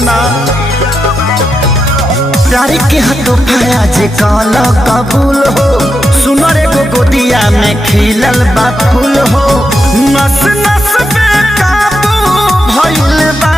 सुना प्यार के हाथों पाया जे काला कबूल हो सुनो रे गोदिया में खिलल बा फूल हो नस नस पे काबू भइल बा